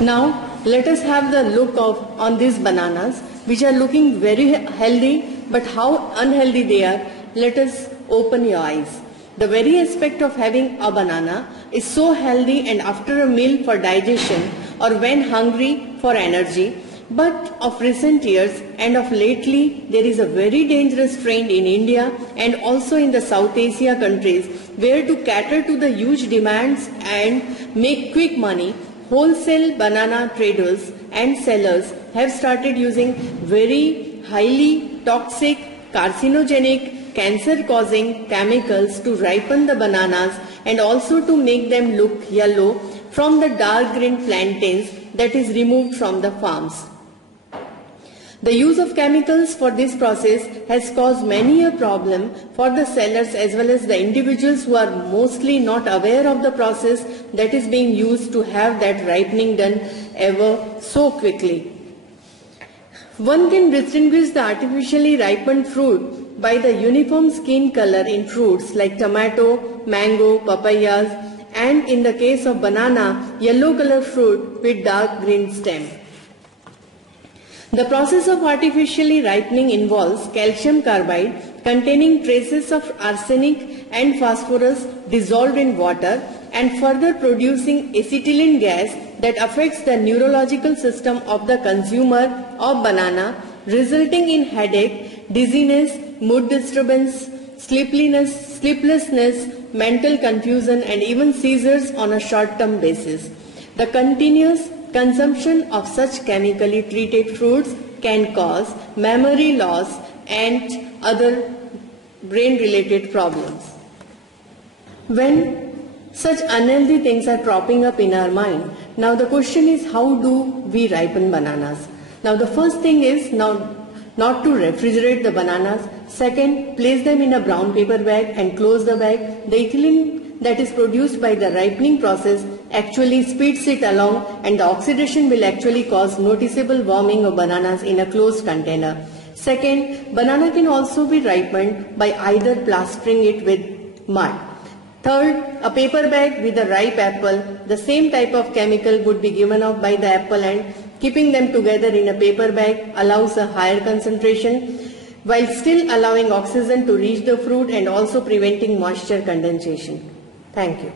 Now let us have the look on these bananas, which are looking very healthy, but how unhealthy they are. Let us open your eyes. The very aspect of having a banana is so healthy and after a meal for digestion or when hungry for energy. But of recent years and of lately, there is a very dangerous trend in India and also in the South Asia countries, where to cater to the huge demands and make quick money, wholesale banana traders and sellers have started using very highly toxic, carcinogenic, cancer-causing chemicals to ripen the bananas and also to make them look yellow from the dark green plantains that is removed from the farms. The use of chemicals for this process has caused many a problem for the sellers as well as the individuals who are mostly not aware of the process that is being used to have that ripening done ever so quickly. One can distinguish the artificially ripened fruit by the uniform skin color in fruits like tomato, mango, papayas, and in the case of banana, yellow color fruit with dark green stem. The process of artificially ripening involves calcium carbide containing traces of arsenic and phosphorus dissolved in water and further producing acetylene gas that affects the neurological system of the consumer of banana, resulting in headache, dizziness, mood disturbance, sleeplessness, mental confusion and even seizures on a short-term basis. The continuous consumption of such chemically treated fruits can cause memory loss and other brain-related problems. When such unhealthy things are cropping up in our mind, now the question is, how do we ripen bananas? Now the first thing is not to refrigerate the bananas. Second, place them in a brown paper bag and close the bag. The ethylene that is produced by the ripening process actually speeds it along, and the oxidation will actually cause noticeable warming of bananas in a closed container. Second, banana can also be ripened by either plastering it with mud. Third, a paper bag with a ripe apple, the same type of chemical would be given off by the apple, and keeping them together in a paper bag allows a higher concentration while still allowing oxygen to reach the fruit and also preventing moisture condensation. Thank you.